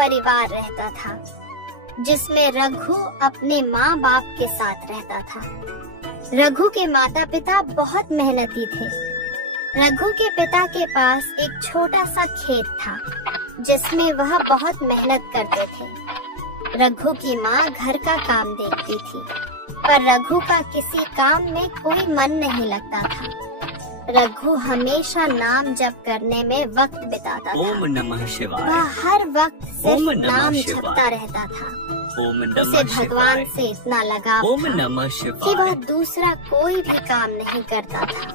परिवार रहता था, जिसमें रघु अपने माँ बाप के साथ रहता था। रघु के माता पिता बहुत मेहनती थे। रघु के पिता के पास एक छोटा सा खेत था, जिसमें वह बहुत मेहनत करते थे। रघु की माँ घर का काम देखती थी, पर रघु का किसी काम में कोई मन नहीं लगता था। रघु हमेशा नाम जप करने में वक्त बिताता था। ओम नमः शिवाय। वह हर वक्त सिर्फ ओम नमः नाम शिवाय। जपता रहता था। ओम उसे नमः भगवान शिवाय। से इतना लगाव ओम था नमः कि वह शिवाय। दूसरा कोई भी काम नहीं करता था।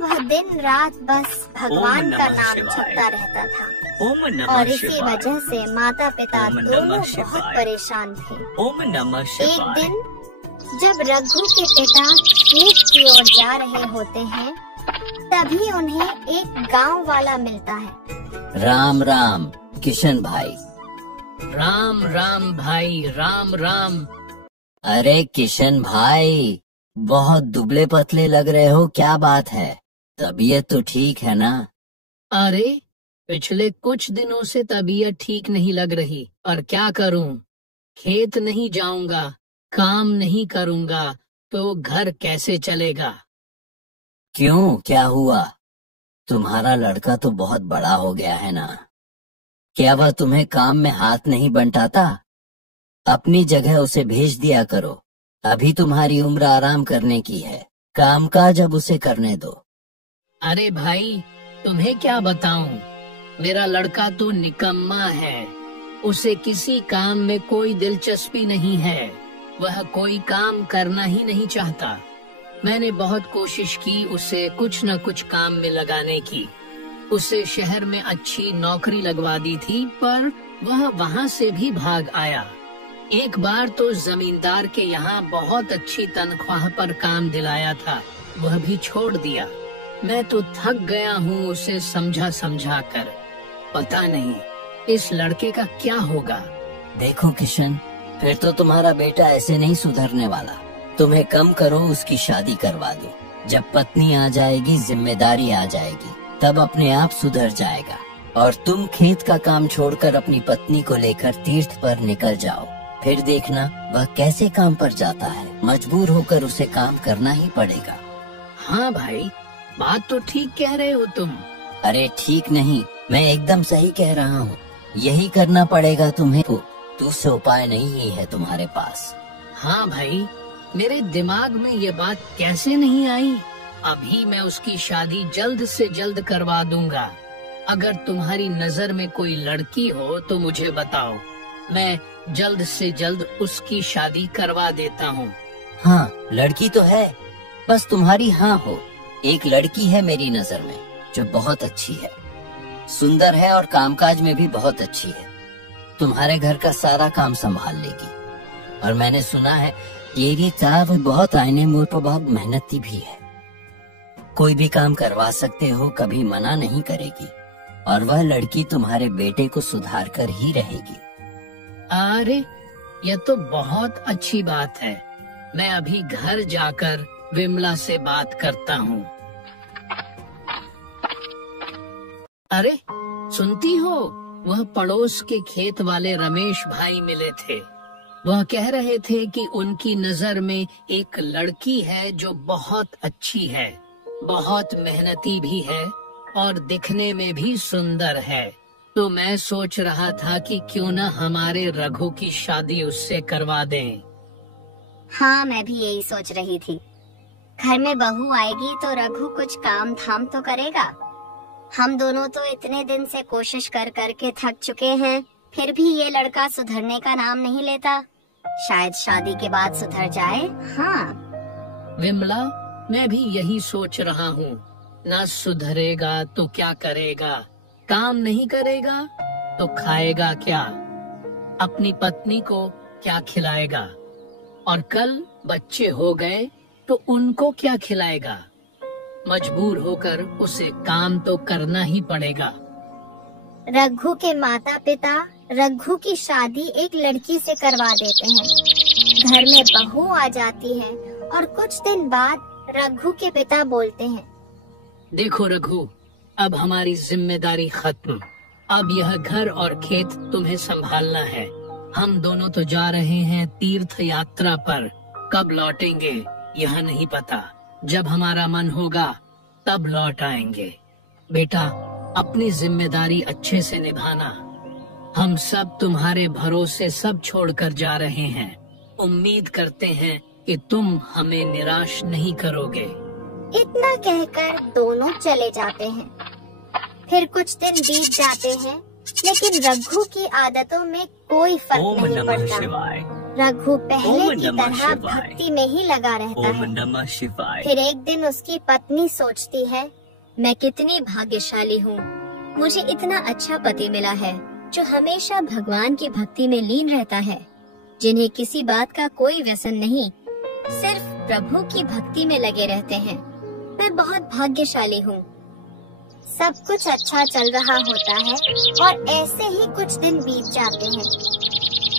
वह दिन रात बस भगवान ओम का नमः नाम शिवाय। जपता रहता था। ओम नमः और इसी शिवाय। वजह से माता पिता ओम नमः दोनों बहुत शिवाय। परेशान थे। ओम नमः एक शिवाय। दिन जब रघु के पिता खेत की ओर जा रहे होते हैं, तभी उन्हें एक गांव वाला मिलता है। राम राम किशन भाई। राम राम भाई, राम राम। अरे किशन भाई, बहुत दुबले पतले लग रहे हो, क्या बात है? तबीयत तो ठीक है ना? अरे पिछले कुछ दिनों से तबीयत ठीक नहीं लग रही, और क्या करूं? खेत नहीं जाऊंगा, काम नहीं करूंगा तो घर कैसे चलेगा? क्यों, क्या हुआ? तुम्हारा लड़का तो बहुत बड़ा हो गया है ना? क्या वह तुम्हें काम में हाथ नहीं बंटाता? अपनी जगह उसे भेज दिया करो। अभी तुम्हारी उम्र आराम करने की है, काम काज अब उसे करने दो। अरे भाई, तुम्हें क्या बताऊं, मेरा लड़का तो निकम्मा है। उसे किसी काम में कोई दिलचस्पी नहीं है। वह कोई काम करना ही नहीं चाहता। मैंने बहुत कोशिश की उसे कुछ न कुछ काम में लगाने की। उसे शहर में अच्छी नौकरी लगवा दी थी, पर वह वहाँ से भी भाग आया। एक बार तो जमींदार के यहाँ बहुत अच्छी तनख्वाह पर काम दिलाया था, वह भी छोड़ दिया। मैं तो थक गया हूँ उसे समझा समझा कर। पता नहीं इस लड़के का क्या होगा। देखो किशन, फिर तो तुम्हारा बेटा ऐसे नहीं सुधरने वाला। तुम्हें कम करो, उसकी शादी करवा दो। जब पत्नी आ जाएगी, जिम्मेदारी आ जाएगी, तब अपने आप सुधर जाएगा। और तुम खेत का काम छोड़कर अपनी पत्नी को लेकर तीर्थ पर निकल जाओ। फिर देखना वह कैसे काम पर जाता है। मजबूर होकर उसे काम करना ही पड़ेगा। हाँ भाई, बात तो ठीक कह रहे हो तुम। अरे ठीक नहीं, मैं एकदम सही कह रहा हूँ। यही करना पड़ेगा तुम्हें। दूसरा उपाय नहीं है तुम्हारे पास। हाँ भाई, मेरे दिमाग में ये बात कैसे नहीं आई। अभी मैं उसकी शादी जल्द से जल्द करवा दूंगा। अगर तुम्हारी नजर में कोई लड़की हो तो मुझे बताओ, मैं जल्द से जल्द उसकी शादी करवा देता हूँ। हाँ, लड़की तो है, बस तुम्हारी हाँ हो। एक लड़की है मेरी नजर में जो बहुत अच्छी है, सुंदर है और कामकाज में भी बहुत अच्छी है। तुम्हारे घर का सारा काम संभाल लेगी। और मैंने सुना है ये चार बहुत आईने मुंह पर बहुत मेहनती भी है। कोई भी काम करवा सकते हो, कभी मना नहीं करेगी। और वह लड़की तुम्हारे बेटे को सुधार कर ही रहेगी। अरे यह तो बहुत अच्छी बात है। मैं अभी घर जाकर विमला से बात करता हूँ। अरे सुनती हो, वह पड़ोस के खेत वाले रमेश भाई मिले थे। वह कह रहे थे कि उनकी नजर में एक लड़की है जो बहुत अच्छी है, बहुत मेहनती भी है और दिखने में भी सुंदर है। तो मैं सोच रहा था कि क्यों न हमारे रघु की शादी उससे करवा दें। हाँ, मैं भी यही सोच रही थी। घर में बहू आएगी तो रघु कुछ काम धाम तो करेगा। हम दोनों तो इतने दिन से कोशिश कर करके थक चुके हैं, फिर भी ये लड़का सुधरने का नाम नहीं लेता। शायद शादी के बाद सुधर जाए। हाँ विमला, मैं भी यही सोच रहा हूँ। ना सुधरेगा तो क्या करेगा? काम नहीं करेगा तो खाएगा क्या? अपनी पत्नी को क्या खिलाएगा? और कल बच्चे हो गए तो उनको क्या खिलाएगा? मजबूर होकर उसे काम तो करना ही पड़ेगा। रघु के माता पिता रघु की शादी एक लड़की से करवा देते हैं। घर में बहू आ जाती है और कुछ दिन बाद रघु के पिता बोलते हैं, देखो रघु, अब हमारी जिम्मेदारी खत्म। अब यह घर और खेत तुम्हें संभालना है। हम दोनों तो जा रहे हैं तीर्थ यात्रा पर, कब लौटेंगे यह नहीं पता। जब हमारा मन होगा तब लौट आएंगे। बेटा, अपनी जिम्मेदारी अच्छे से निभाना। हम सब तुम्हारे भरोसे सब छोड़कर जा रहे हैं। उम्मीद करते हैं कि तुम हमें निराश नहीं करोगे। इतना कहकर दोनों चले जाते हैं। फिर कुछ दिन बीत जाते हैं, लेकिन रघु की आदतों में कोई फर्क ओम नहीं नमः पड़ता। शिवाय। रघु पहले ओम की नमः तरह शिवाय। भक्ति में ही लगा रहता ओम है। नमः शिवाय। फिर एक दिन उसकी पत्नी सोचती है, मैं कितनी भाग्यशाली हूँ, मुझे इतना अच्छा पति मिला है जो हमेशा भगवान की भक्ति में लीन रहता है, जिन्हें किसी बात का कोई व्यसन नहीं, सिर्फ प्रभु की भक्ति में लगे रहते हैं। मैं बहुत भाग्यशाली हूँ। सब कुछ अच्छा चल रहा होता है और ऐसे ही कुछ दिन बीत जाते हैं।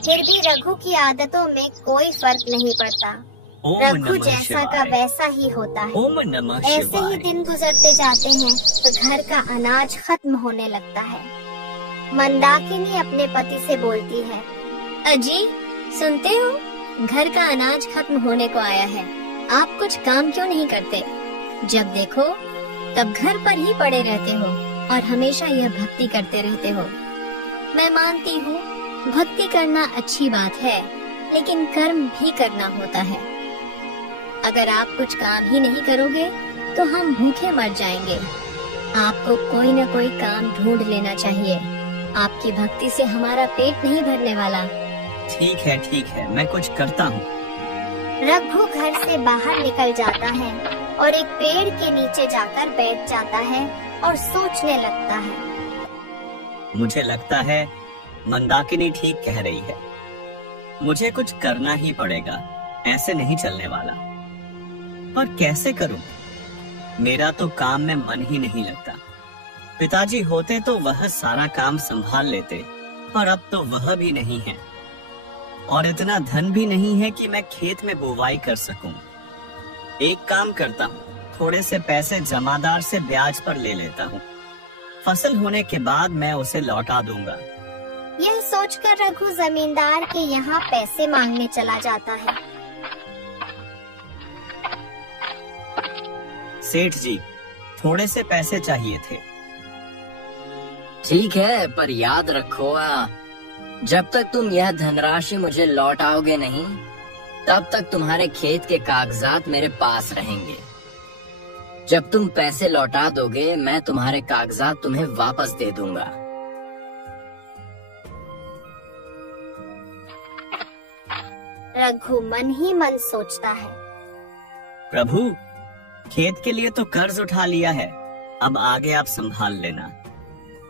फिर भी रघु की आदतों में कोई फर्क नहीं पड़ता। ओम रघु नमः जैसा का शिवाय। वैसा ही होता है। ओम नमः ऐसे ही शिवाय। दिन गुजरते जाते हैं तो घर का अनाज खत्म होने लगता है। मंदाकिनी अपने पति से बोलती है, अजी सुनते हो, घर का अनाज खत्म होने को आया है। आप कुछ काम क्यों नहीं करते? जब देखो तब घर पर ही पड़े रहते हो और हमेशा यह भक्ति करते रहते हो। मैं मानती हूँ भक्ति करना अच्छी बात है, लेकिन कर्म भी करना होता है। अगर आप कुछ काम ही नहीं करोगे तो हम भूखे मर जाएंगे। आपको कोई न कोई काम ढूंढ लेना चाहिए। आपकी भक्ति से हमारा पेट नहीं भरने वाला। ठीक है, मैं कुछ करता हूँ। रघु घर से बाहर निकल जाता है और एक पेड़ के नीचे जाकर बैठ जाता है और सोचने लगता है। मुझे लगता है मंदाकिनी ठीक कह रही है। मुझे कुछ करना ही पड़ेगा, ऐसे नहीं चलने वाला। पर कैसे करूं? मेरा तो काम में मन ही नहीं लगता। पिताजी होते तो वह सारा काम संभाल लेते, पर अब तो वह भी नहीं है और इतना धन भी नहीं है कि मैं खेत में बुवाई कर सकूं। एक काम करता हूँ, थोड़े से पैसे जमादार से ब्याज पर ले लेता हूँ। फसल होने के बाद मैं उसे लौटा दूंगा। यह सोचकर रघु जमींदार के यहाँ पैसे मांगने चला जाता है। सेठ जी, थोड़े से पैसे चाहिए थे। ठीक है, पर याद रखो जब तक तुम यह धनराशि मुझे लौटाओगे नहीं, तब तक तुम्हारे खेत के कागजात मेरे पास रहेंगे। जब तुम पैसे लौटा दोगे, मैं तुम्हारे कागजात तुम्हें वापस दे दूंगा। रघु मन ही मन सोचता है, प्रभु, खेत के लिए तो कर्ज उठा लिया है, अब आगे आप संभाल लेना।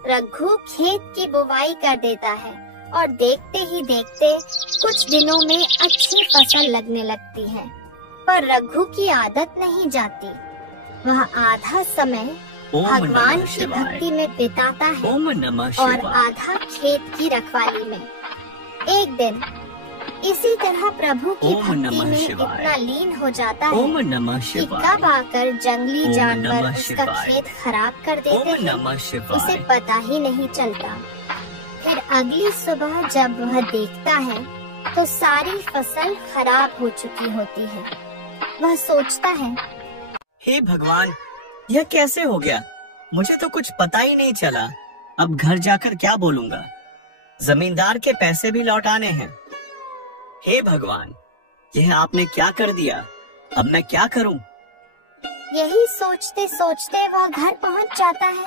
रघु खेत की बुवाई कर देता है और देखते ही देखते कुछ दिनों में अच्छी फसल लगने लगती है। पर रघु की आदत नहीं जाती। वह आधा समय ओम भगवान नमः की शिवाय। भक्ति में बिताता है ओम नमः और शिवाय। आधा खेत की रखवाली में। एक दिन इसी तरह प्रभु की ओम भक्ति नमः में शिवाय। इतना लीन हो जाता ओम है नमः कि शिवाय। कब आकर जंगली ओम जानवर नमः उसका शिवाय। खेत खराब कर देते ओम हैं, नमः उसे शिवाय। पता ही नहीं चलता। फिर अगली सुबह जब वह देखता है तो सारी फसल खराब हो चुकी होती है। वह सोचता है, हे भगवान, यह कैसे हो गया? मुझे तो कुछ पता ही नहीं चला। अब घर जाकर क्या बोलूंगा? जमींदार के पैसे भी लौटाने हैं। हे भगवान, यह आपने क्या कर दिया? अब मैं क्या करूं? यही सोचते सोचते वह घर पहुंच जाता है।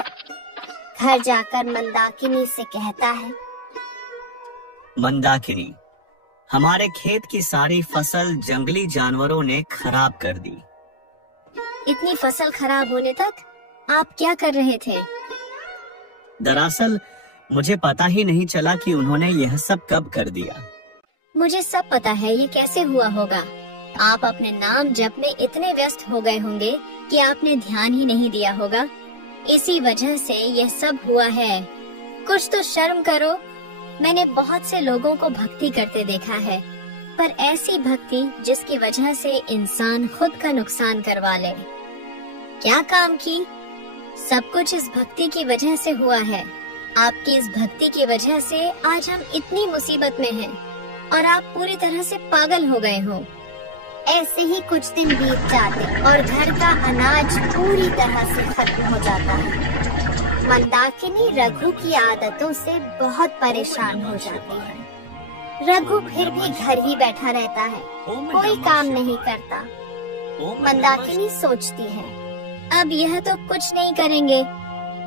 घर जाकर मंदाकिनी से कहता है, मंदाकिनी, हमारे खेत की सारी फसल जंगली जानवरों ने खराब कर दी। इतनी फसल खराब होने तक आप क्या कर रहे थे? दरअसल मुझे पता ही नहीं चला कि उन्होंने यह सब कब कर दिया। मुझे सब पता है ये कैसे हुआ होगा। आप अपने नाम जप में इतने व्यस्त हो गए होंगे कि आपने ध्यान ही नहीं दिया होगा। इसी वजह से यह सब हुआ है। कुछ तो शर्म करो। मैंने बहुत से लोगों को भक्ति करते देखा है, पर ऐसी भक्ति जिसकी वजह से इंसान खुद का नुकसान करवा ले। क्या काम की? सब कुछ इस भक्ति की वजह से हुआ है। आपकी इस भक्ति की वजह से आज हम इतनी मुसीबत में हैं और आप पूरी तरह से पागल हो गए हो। ऐसे ही कुछ दिन बीत जाते और घर का अनाज पूरी तरह से खत्म हो जाता है। मंदाकिनी रघु की आदतों से बहुत परेशान हो जाती है। रघु फिर भी घर ही बैठा रहता है, कोई काम नहीं करता। मंदाकिनी सोचती है, अब यह तो कुछ नहीं करेंगे,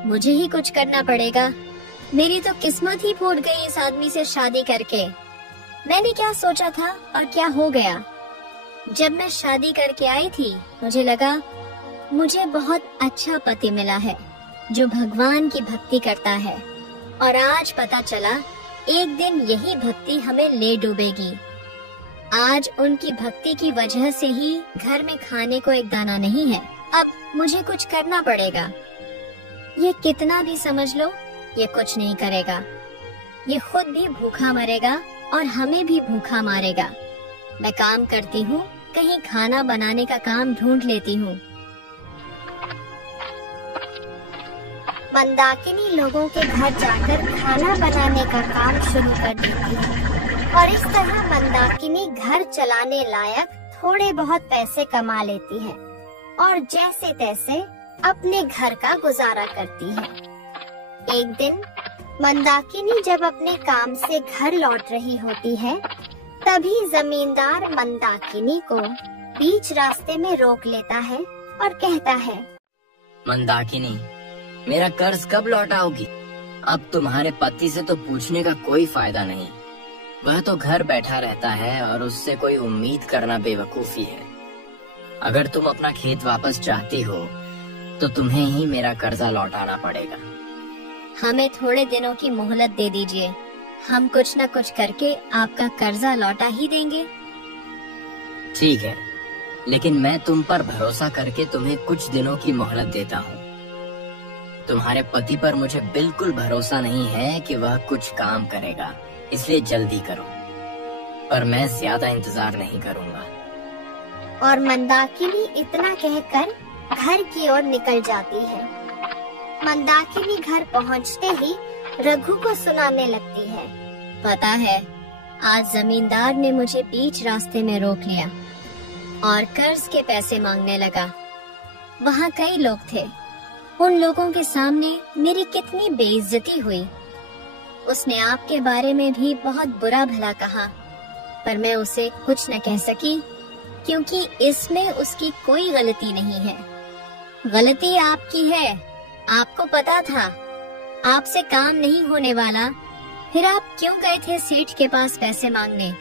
मुझे ही कुछ करना पड़ेगा। मेरी तो किस्मत ही फूट गई इस आदमी से शादी करके। मैंने क्या सोचा था और क्या हो गया। जब मैं शादी करके आई थी मुझे लगा मुझे बहुत अच्छा पति मिला है जो भगवान की भक्ति करता है, और आज पता चला एक दिन यही भक्ति हमें ले डूबेगी। आज उनकी भक्ति की वजह से ही घर में खाने को एक दाना नहीं है। अब मुझे कुछ करना पड़ेगा। ये कितना भी समझ लो, ये कुछ नहीं करेगा। ये खुद भी भूखा मरेगा और हमें भी भूखा मारेगा। मैं काम करती हूँ, कहीं खाना बनाने का काम ढूंढ लेती हूँ। मंदाकिनी लोगों के घर जाकर खाना बनाने का काम शुरू कर देती है और इस तरह मंदाकिनी घर चलाने लायक थोड़े बहुत पैसे कमा लेती है और जैसे तैसे अपने घर का गुजारा करती है। एक दिन मंदाकिनी जब अपने काम से घर लौट रही होती है, तभी जमींदार मंदाकिनी को बीच रास्ते में रोक लेता है और कहता है, मंदाकिनी, मेरा कर्ज कब लौटाओगी? अब तुम्हारे पति से तो पूछने का कोई फायदा नहीं। वह तो घर बैठा रहता है और उससे कोई उम्मीद करना बेवकूफी है। अगर तुम अपना खेत वापस चाहती हो तो तुम्हें ही मेरा कर्जा लौटाना पड़ेगा। हमें थोड़े दिनों की मोहलत दे दीजिए, हम कुछ न कुछ करके आपका कर्जा लौटा ही देंगे। ठीक है, लेकिन मैं तुम पर भरोसा करके तुम्हें कुछ दिनों की मोहलत देता हूँ। तुम्हारे पति पर मुझे बिल्कुल भरोसा नहीं है कि वह कुछ काम करेगा, इसलिए जल्दी करो। पर मैं ज्यादा इंतजार नहीं करूँगा। और मंदाकिनी इतना कहकर घर की ओर निकल जाती है। मंदाकिनी घर पहुंचते ही रघु को सुनाने लगती है, पता है आज जमींदार ने मुझे बीच रास्ते में रोक लिया और कर्ज के पैसे मांगने लगा। वहाँ कई लोग थे, उन लोगों के सामने मेरी कितनी बेइज्जती हुई। उसने आपके बारे में भी बहुत बुरा भला कहा, पर मैं उसे कुछ न कह सकी क्योंकि इसमें उसकी कोई गलती नहीं है। गलती आपकी है, आपको पता था आपसे काम नहीं होने वाला, फिर आप क्यों गए थे सेठ के पास पैसे मांगने?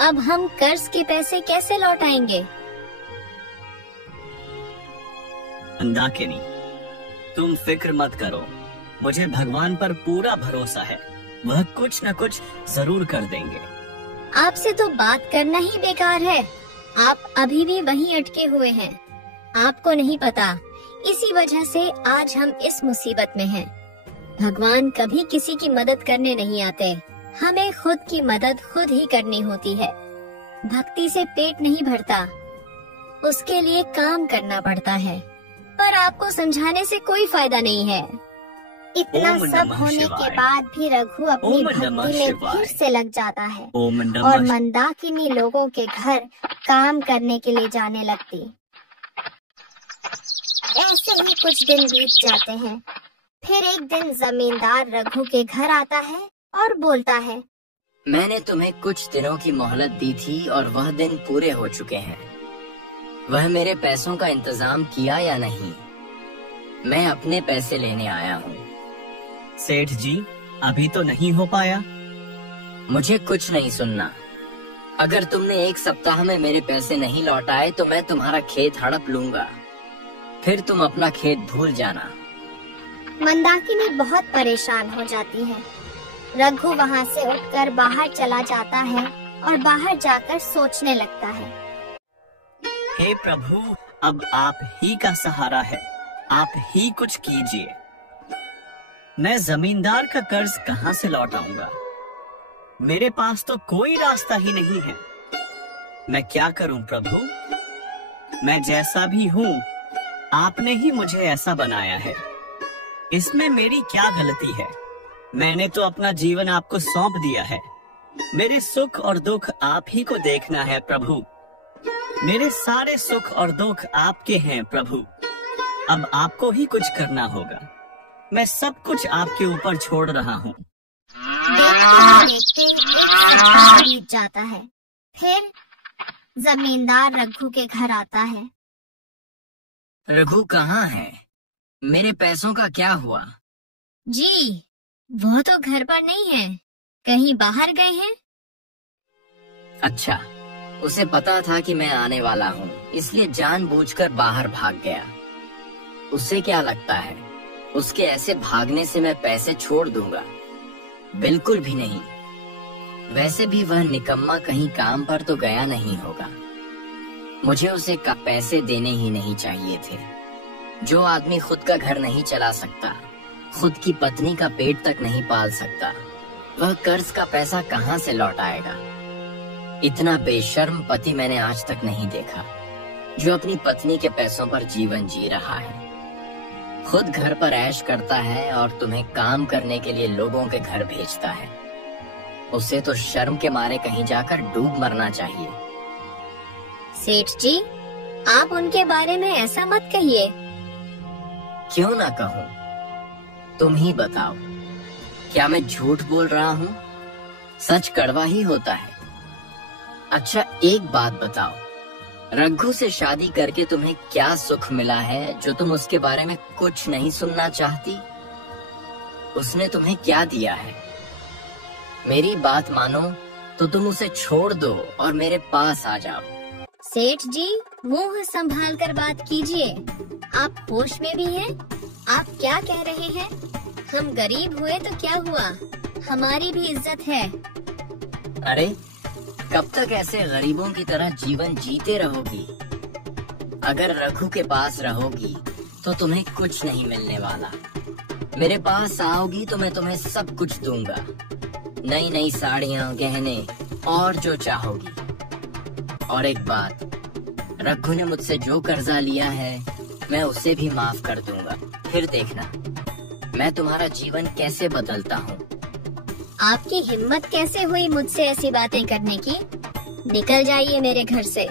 अब हम कर्ज के पैसे कैसे लौटाएंगे? मंदाकिनी, तुम फिक्र मत करो, मुझे भगवान पर पूरा भरोसा है, वह कुछ न कुछ जरूर कर देंगे। आपसे तो बात करना ही बेकार है, आप अभी भी वहीं अटके हुए हैं। आपको नहीं पता, इसी वजह से आज हम इस मुसीबत में हैं। भगवान कभी किसी की मदद करने नहीं आते, हमें खुद की मदद खुद ही करनी होती है। भक्ति से पेट नहीं भरता, उसके लिए काम करना पड़ता है। पर आपको समझाने से कोई फायदा नहीं है। इतना सब होने के बाद भी रघु अपनी भक्ति में फिर से लग जाता है और मंदाकिनी लोगों के घर काम करने के लिए जाने लगती। ऐसे ही कुछ दिन बीत जाते हैं। फिर एक दिन जमींदार रघु के घर आता है और बोलता है, मैंने तुम्हें कुछ दिनों की मोहलत दी थी और वह दिन पूरे हो चुके हैं। वह मेरे पैसों का इंतजाम किया या नहीं? मैं अपने पैसे लेने आया हूँ। सेठ जी, अभी तो नहीं हो पाया। मुझे कुछ नहीं सुनना। अगर तुमने एक सप्ताह में मेरे पैसे नहीं लौटाए तो मैं तुम्हारा खेत हड़प लूंगा, फिर तुम अपना खेत भूल जाना। मंदाकिनी बहुत परेशान हो जाती है। रघु वहाँ से उठकर बाहर चला जाता है और बाहर जाकर सोचने लगता है, हे प्रभु, अब आप ही का सहारा है, आप ही कुछ कीजिए। मैं जमींदार का कर्ज कहाँ से लौटाऊंगा? मेरे पास तो कोई रास्ता ही नहीं है। मैं क्या करूं प्रभु? मैं जैसा भी हूँ, आपने ही मुझे ऐसा बनाया है। इसमें मेरी क्या गलती है? मैंने तो अपना जीवन आपको सौंप दिया है। मेरे सुख और दुख आप ही को देखना है प्रभु। मेरे सारे सुख और दुख आपके हैं प्रभु। अब आपको ही कुछ करना होगा। मैं सब कुछ आपके ऊपर छोड़ रहा हूँ। देखते देखते एक सप्ताह बीत जाता है। फिर जमींदार रघु के घर आता है। रघु कहाँ है? मेरे पैसों का क्या हुआ? जी, वो तो घर पर नहीं है, कहीं बाहर गए हैं। अच्छा, उसे पता था कि मैं आने वाला हूँ, इसलिए जानबूझकर बाहर भाग गया। उसे क्या लगता है, उसके ऐसे भागने से मैं पैसे छोड़ दूंगा? बिल्कुल भी नहीं। वैसे भी वह निकम्मा कहीं काम पर तो गया नहीं होगा। मुझे उसे पैसे देने ही नहीं चाहिए थे। जो आदमी खुद का घर नहीं चला सकता, खुद की पत्नी का पेट तक नहीं पाल सकता, वह कर्ज का पैसा कहाँ से लौटाएगा? इतना बेशर्म पति मैंने आज तक नहीं देखा, जो अपनी पत्नी के पैसों पर जीवन जी रहा है। खुद घर पर ऐश करता है और तुम्हें काम करने के लिए लोगों के घर भेजता है। उसे तो शर्म के मारे कहीं जाकर डूब मरना चाहिए। सेठ जी, आप उनके बारे में ऐसा मत कहिए। क्यों ना कहूँ? तुम ही बताओ, क्या मैं झूठ बोल रहा हूँ? सच कड़वा ही होता है। अच्छा, एक बात बताओ, रघु से शादी करके तुम्हें क्या सुख मिला है जो तुम उसके बारे में कुछ नहीं सुनना चाहती? उसने तुम्हें क्या दिया है? मेरी बात मानो तो तुम उसे छोड़ दो और मेरे पास आ जाओ। सेठ जी, मुंह संभाल कर बात कीजिए। आप होश में भी हैं? आप क्या कह रहे हैं? हम गरीब हुए तो क्या हुआ, हमारी भी इज्जत है। अरे, कब तक ऐसे गरीबों की तरह जीवन जीते रहोगी? अगर रघु के पास रहोगी तो तुम्हें कुछ नहीं मिलने वाला। मेरे पास आओगी तो मैं तुम्हें सब कुछ दूंगा, नई नई साड़ियाँ, गहने और जो चाहोगी। और एक बात, रघु ने मुझसे जो कर्जा लिया है मैं उसे भी माफ कर दूंगा। फिर देखना मैं तुम्हारा जीवन कैसे बदलता हूँ। आपकी हिम्मत कैसे हुई मुझसे ऐसी बातें करने की? निकल जाइए मेरे घर से,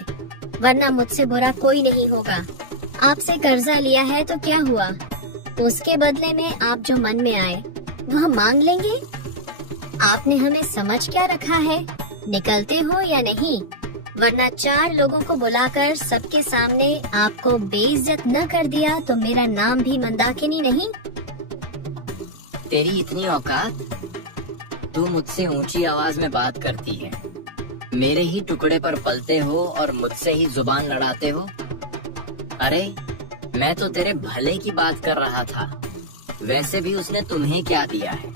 वरना मुझसे बुरा कोई नहीं होगा। आपसे कर्जा लिया है तो क्या हुआ, उसके बदले में आप जो मन में आए वह मांग लेंगे। आपने हमें समझ क्या रखा है? निकलते हो या नहीं, वरना 4 लोगों को बुलाकर सबके सामने आपको बेइज्जत न कर दिया तो मेरा नाम भी मंदाकिनी नहीं। तेरी इतनी औकात? तू मुझसे ऊंची आवाज में बात करती है, मेरे ही टुकड़े पर पलते हो और मुझसे ही जुबान लड़ाते हो। अरे, मैं तो तेरे भले की बात कर रहा था। वैसे भी उसने तुम्हें क्या दिया है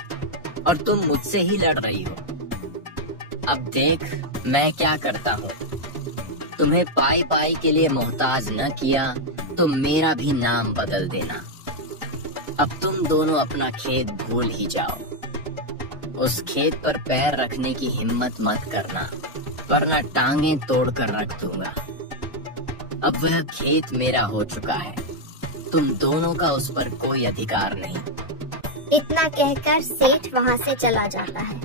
और तुम मुझसे ही लड़ रही हो। अब देख मैं क्या करता हूँ। तुम्हें पाई पाई के लिए मोहताज न किया तो मेरा भी नाम बदल देना। अब तुम दोनों अपना खेत भूल ही जाओ। उस खेत पर पैर रखने की हिम्मत मत करना, वरना टांगे तोड़कर रख दूंगा। अब वह खेत मेरा हो चुका है, तुम दोनों का उस पर कोई अधिकार नहीं। इतना कहकर सेठ वहाँ से चला जाता है।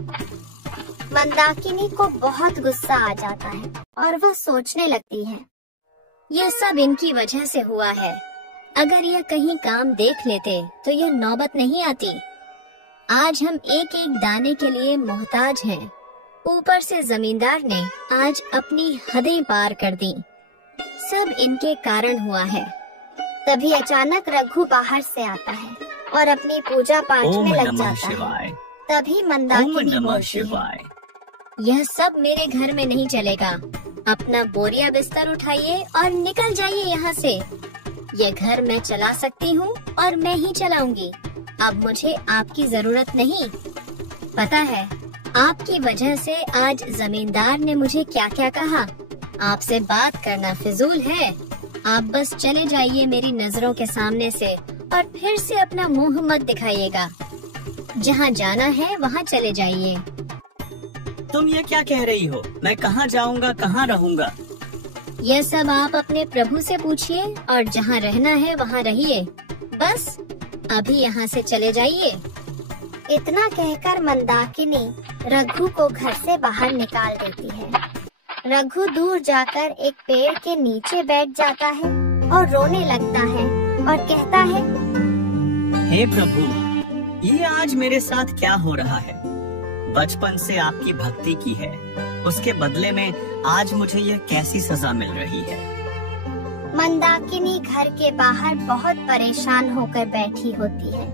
मंदाकिनी को बहुत गुस्सा आ जाता है और वह सोचने लगती है, यह सब इनकी वजह से हुआ है। अगर यह कहीं काम देख लेते तो यह नौबत नहीं आती। आज हम एक एक दाने के लिए मोहताज हैं। ऊपर से जमींदार ने आज अपनी हदें पार कर दी। सब इनके कारण हुआ है। तभी अचानक रघु बाहर से आता है और अपनी पूजा पाठ में लग जाता है। तभी मंदाकिनी बोलती है, यह सब मेरे घर में नहीं चलेगा। अपना बोरिया बिस्तर उठाइए और निकल जाइए यहाँ से। यह घर मैं चला सकती हूँ और मैं ही चलाऊंगी। अब मुझे आपकी जरूरत नहीं। पता है आपकी वजह से आज जमींदार ने मुझे क्या क्या कहा। आपसे बात करना फिजूल है। आप बस चले जाइए मेरी नजरों के सामने से और फिर से अपना मुंह मत दिखाइएगा। जहाँ जाना है वहाँ चले जाइए। तुम ये क्या कह रही हो? मैं कहाँ जाऊँगा, कहाँ रहूँगा? यह सब आप अपने प्रभु से पूछिए और जहाँ रहना है वहाँ रहिए। बस अभी यहाँ से चले जाइए। इतना कहकर मंदाकिनी रघु को घर से बाहर निकाल देती है। रघु दूर जाकर एक पेड़ के नीचे बैठ जाता है और रोने लगता है और कहता है, हे प्रभु, ये आज मेरे साथ क्या हो रहा है? बचपन से आपकी भक्ति की है, उसके बदले में आज मुझे यह कैसी सजा मिल रही है? मंदाकिनी घर के बाहर बहुत परेशान होकर बैठी होती है।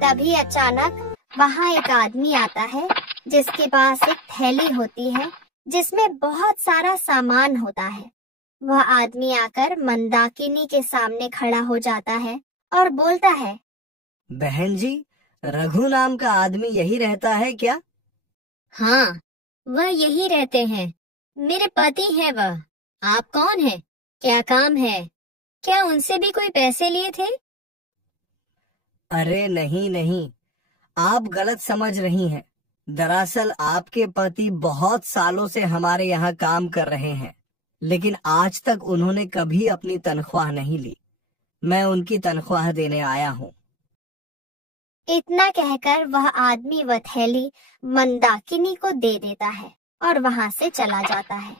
तभी अचानक वहाँ एक आदमी आता है जिसके पास एक थैली होती है जिसमें बहुत सारा सामान होता है। वह आदमी आकर मंदाकिनी के सामने खड़ा हो जाता है और बोलता है, बहन जी, रघु नाम का आदमी यही रहता है क्या? हाँ, वह यही रहते हैं। मेरे पति है वह। आप कौन है? क्या काम है? क्या उनसे भी कोई पैसे लिए थे? अरे नहीं नहीं, आप गलत समझ रही हैं। दरअसल आपके पति बहुत सालों से हमारे यहाँ काम कर रहे हैं, लेकिन आज तक उन्होंने कभी अपनी तनख्वाह नहीं ली। मैं उनकी तनख्वाह देने आया हूँ। इतना कहकर वह आदमी वह थैली मंदाकिनी को दे देता है और वहाँ से चला जाता है।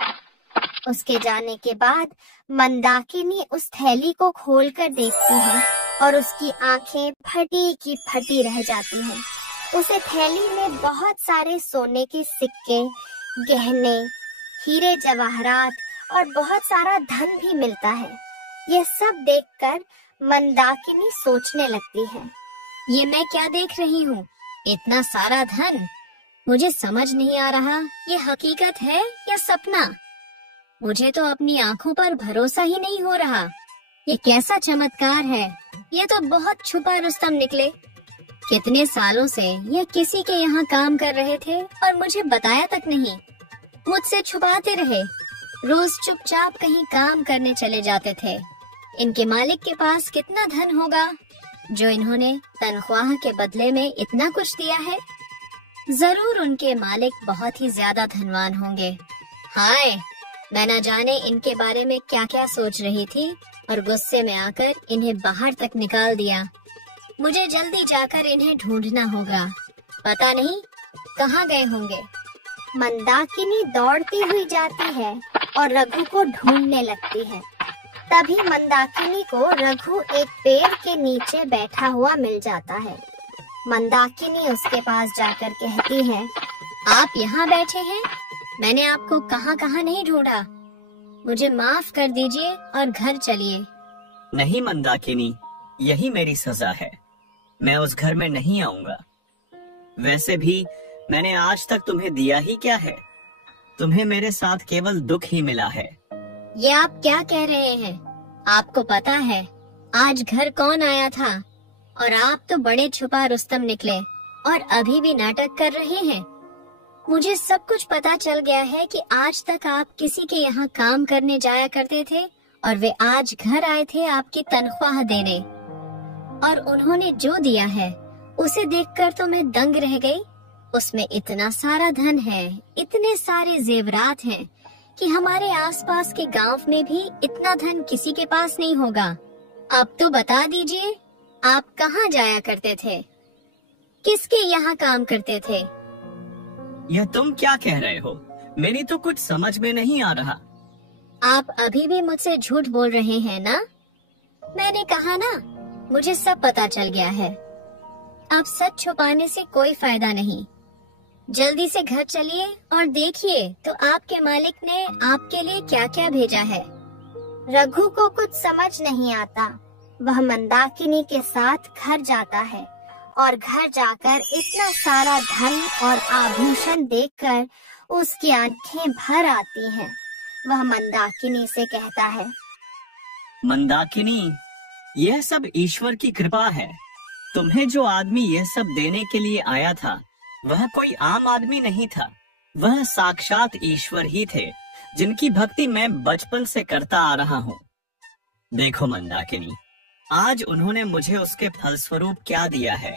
उसके जाने के बाद मंदाकिनी उस थैली को खोलकर देखती है और उसकी आंखें फटी की फटी रह जाती हैं। उसे थैली में बहुत सारे सोने के सिक्के, गहने, हीरे जवाहरात और बहुत सारा धन भी मिलता है। यह सब देखकर मंदाकिनी सोचने लगती है, ये मैं क्या देख रही हूँ? इतना सारा धन? मुझे समझ नहीं आ रहा, ये हकीकत है या सपना? मुझे तो अपनी आंखों पर भरोसा ही नहीं हो रहा। ये कैसा चमत्कार है? ये तो बहुत छुपा रुस्तम निकले। कितने सालों से ये किसी के यहाँ काम कर रहे थे और मुझे बताया तक नहीं। मुझसे छुपाते रहे। रोज चुपचाप कहीं काम करने चले जाते थे। इनके मालिक के पास कितना धन होगा जो इन्होंने तनख्वाह के बदले में इतना कुछ दिया है? जरूर उनके मालिक बहुत ही ज्यादा धनवान होंगे। हाय, मैं न जाने इनके बारे में क्या क्या सोच रही थी और गुस्से में आकर इन्हें बाहर तक निकाल दिया। मुझे जल्दी जाकर इन्हें ढूंढना होगा। पता नहीं कहाँ गए होंगे। मंदाकिनी दौड़ती हुई जाती है और रघु को ढूंढने लगती है। तभी मंदाकिनी को रघु एक पेड़ के नीचे बैठा हुआ मिल जाता है। मंदाकिनी उसके पास जाकर कहती है, आप यहाँ बैठे हैं? मैंने आपको कहाँ कहाँ नहीं ढूंढा। मुझे माफ कर दीजिए और घर चलिए। नहीं मंदाकिनी, यही मेरी सजा है। मैं उस घर में नहीं आऊंगा। वैसे भी मैंने आज तक तुम्हें दिया ही क्या है? तुम्हें मेरे साथ केवल दुख ही मिला है। ये आप क्या कह रहे हैं? आपको पता है आज घर कौन आया था? और आप तो बड़े छुपा रुस्तम निकले और अभी भी नाटक कर रहे हैं। मुझे सब कुछ पता चल गया है कि आज तक आप किसी के यहाँ काम करने जाया करते थे और वे आज घर आए थे आपकी तनख्वाह देने, और उन्होंने जो दिया है उसे देखकर तो मैं दंग रह गई। उसमें इतना सारा धन है, इतने सारे जेवरात हैं कि हमारे आसपास के गांव में भी इतना धन किसी के पास नहीं होगा। अब तो बता दीजिए, आप कहाँ जाया करते थे? किसके यहाँ काम करते थे? यह तुम क्या कह रहे हो? मेरी तो कुछ समझ में नहीं आ रहा। आप अभी भी मुझसे झूठ बोल रहे हैं ना? मैंने कहा ना, मुझे सब पता चल गया है। अब सच छुपाने से कोई फायदा नहीं। जल्दी से घर चलिए और देखिए तो आपके मालिक ने आपके लिए क्या क्या भेजा है। रघु को कुछ समझ नहीं आता। वह मंदाकिनी के साथ घर जाता है और घर जाकर इतना सारा धन और आभूषण देखकर उसकी आंखें भर आती हैं। वह मंदाकिनी से कहता है, मंदाकिनी, यह सब ईश्वर की कृपा है। तुम्हें जो आदमी यह सब देने के लिए आया था वह कोई आम आदमी नहीं था। वह साक्षात ईश्वर ही थे जिनकी भक्ति मैं बचपन से करता आ रहा हूँ। देखो मंदाकिनी, आज उन्होंने मुझे उसके फलस्वरूप क्या दिया है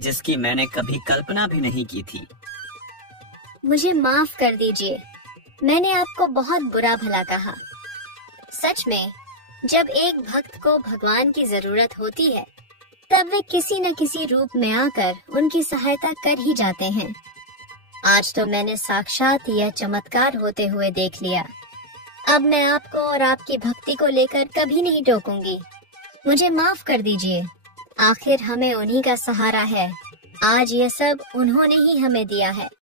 जिसकी मैंने कभी कल्पना भी नहीं की थी। मुझे माफ कर दीजिए, मैंने आपको बहुत बुरा भला कहा। सच में जब एक भक्त को भगवान की जरूरत होती है तब वे किसी न किसी रूप में आकर उनकी सहायता कर ही जाते हैं। आज तो मैंने साक्षात यह चमत्कार होते हुए देख लिया। अब मैं आपको और आपकी भक्ति को लेकर कभी नहीं टोकूंगी। मुझे माफ कर दीजिए। आखिर हमें उन्हीं का सहारा है। आज ये सब उन्होंने ही हमें दिया है।